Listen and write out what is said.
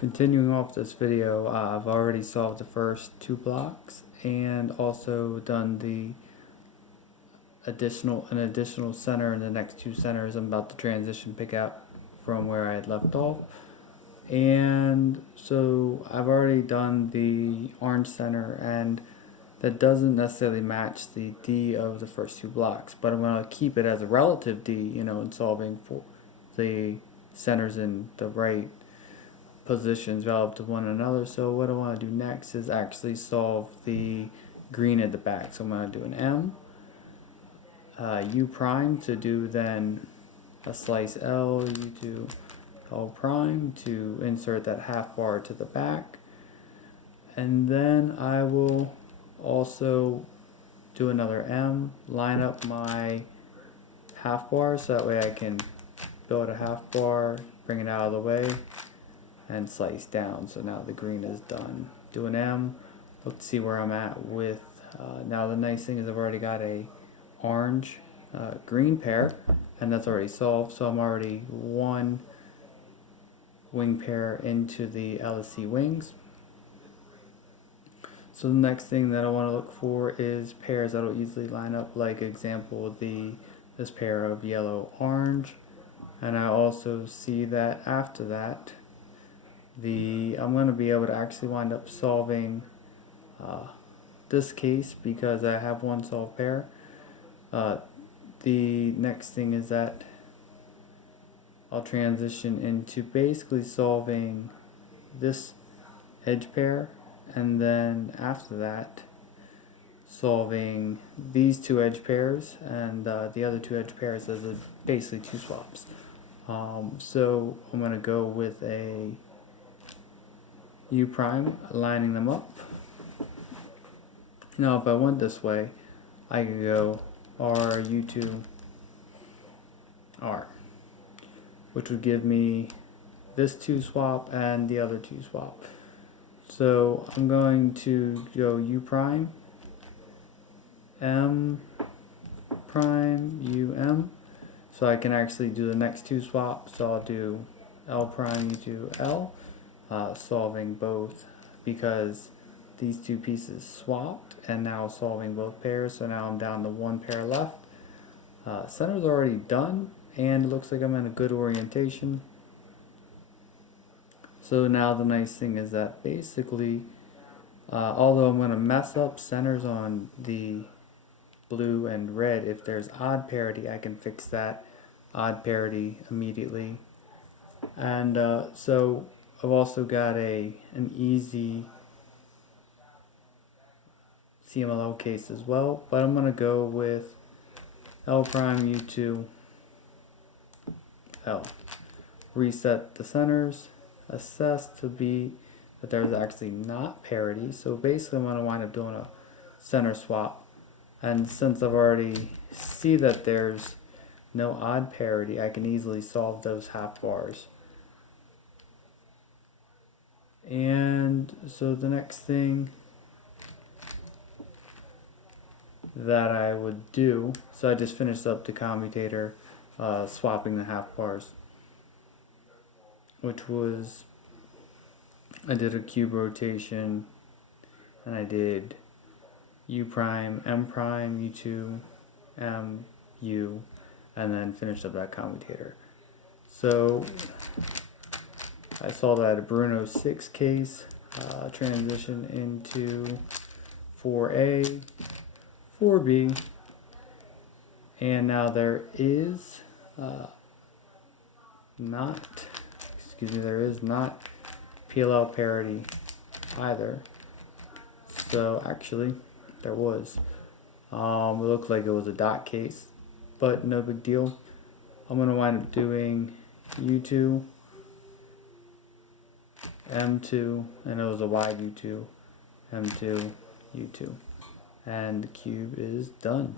Continuing off this video, I've already solved the first two blocks and also done the an additional center in the next two centers. I'm about to transition pick up from where I had left off. And so I've already done the orange center, and that doesn't necessarily match the D of the first two blocks, but I'm going to keep it as a relative D, in solving for the centers in the right positions relative to one another. So what I want to do next is actually solve the green at the back. So I'm going to do an M, U prime to do then a slice L, U to L prime to insert that half bar to the back. And then I will also do another M, line up my half bar so that way I can build a half bar, bring it out of the way, and slice down. So now the green is done. Do an M, look to see where I'm at with, now the nice thing is I've already got a orange green pair, and that's already solved, so I'm already one wing pair into the LSE Wings. So the next thing that I want to look for is pairs that will easily line up, like example this pair of yellow orange, and I also see that after that I'm going to be able to actually wind up solving this case because I have one solved pair. The next thing is that I'll transition into basically solving this edge pair, and then after that solving these two edge pairs, and the other two edge pairs as basically two swaps. So I'm going to go with a U prime, lining them up. Now if I went this way, I could go R, U2, R, which would give me this two swap and the other two swap. So I'm going to go U prime, M prime, U, M, so I can actually do the next two swaps. So I'll do L prime, U2, L, solving both because these two pieces swapped, and now solving both pairs. So now I'm down to one pair left. Center's already done, and it looks like I'm in a good orientation. So now the nice thing is that basically, although I'm going to mess up centers on the blue and red, if there's odd parity, I can fix that odd parity immediately. And so I've also got an easy CMLL case as well, but I'm going to go with L prime, U2, L. Reset the centers, assess to be that there's actually not parity, so basically I'm going to wind up doing a center swap, and since I've already see that there's no odd parity, I can easily solve those half bars. And so the next thing that I would do, so I just finished up the commutator, swapping the half bars, which was, I did a cube rotation, and I did U prime, M prime, U2, M, U, and then finished up that commutator. So I saw that a Bruno 6 case, transition into 4A, 4B, and now there is there is not PLL parity either. So actually there was. It looked like it was a dot case, but no big deal. I'm going to wind up doing U2, M2, and it was a wide U2, M2, U2, and the cube is done.